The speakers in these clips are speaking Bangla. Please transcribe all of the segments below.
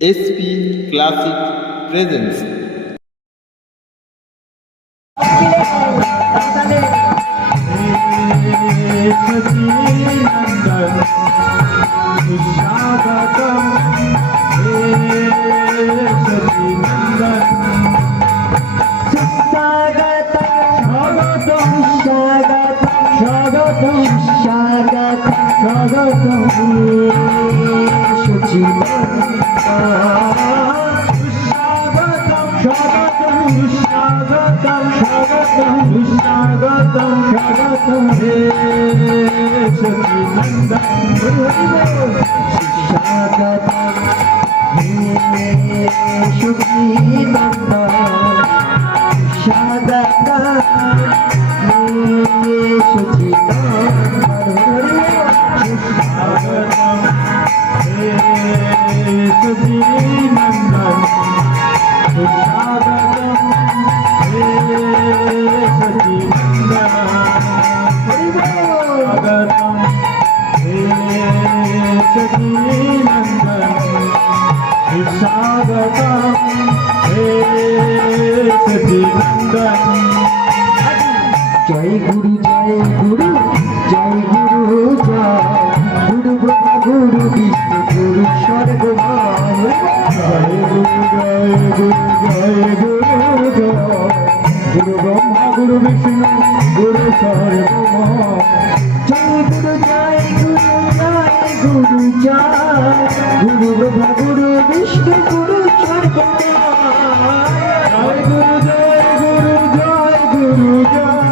SP classic presence. জয় গুরু জয় গুরু জয় গুরু জয় গুরু ব্রহ্মা গুরু বিষ্ণু গুরু স্বর্গময় জয় গুরু জয় গুরু জয় গুরু জয় গুরু ব্রহ্মা গুরু বিষ্ণু গুরু স্বর্গময় জয় গুরু জয় গুরু জয় গুরু জয় গুরু ব্রহ্মা গুরু বিষ্ণু গুরু স্বর্গময় জয় গুরু জয় গুরু জয় গুরু জয়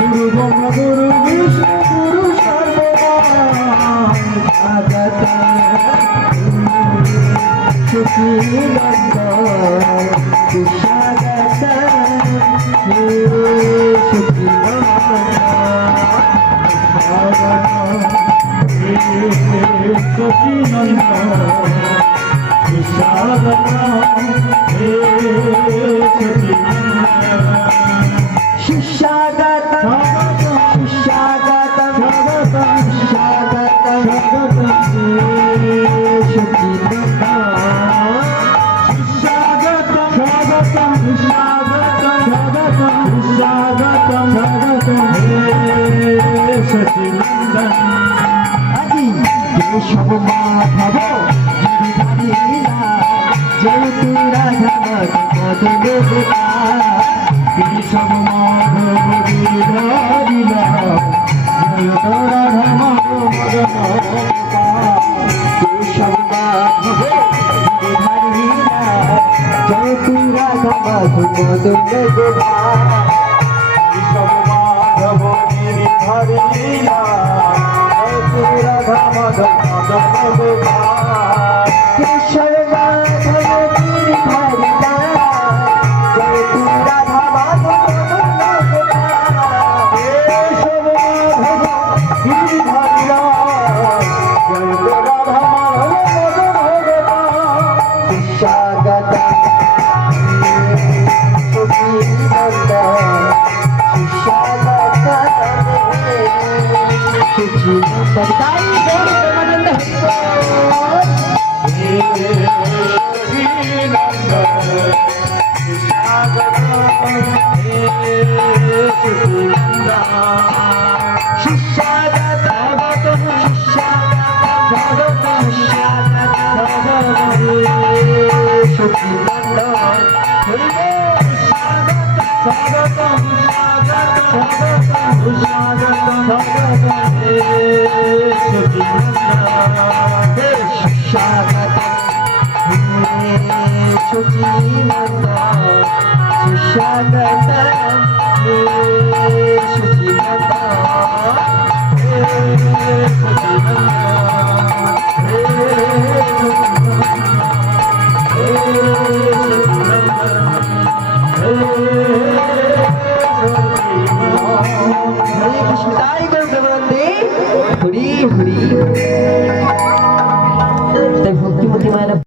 গুরু ব্রহ্মা গুরু বিষ্ণু গুরু স্বর্গময় সুখী নন্দন সুস্বাগত সুখী সুখী নন্দন সুস্বাগত সুস্বাগত সুস্বাগত সুস্বাগত সুখী আজি সব মাধব গিরিধারীলা যেহেতু রাধা মদন সব মাধব গিরিধারীলা যেহেতু রাধা মদন সব মাধব গিরিধারীলা যেহেতু রাধা মদন সব মাধব গিরিধারীলা রাধা মাধব কেশব মাধব গিরিধারীলা জয় তু রাধা মাধব কেশব মাধব গিরিধারীলা জয় তু রাধা মাধব সুস্বাগত সুখী নন্দন সুস্বাগত সুখী সুখী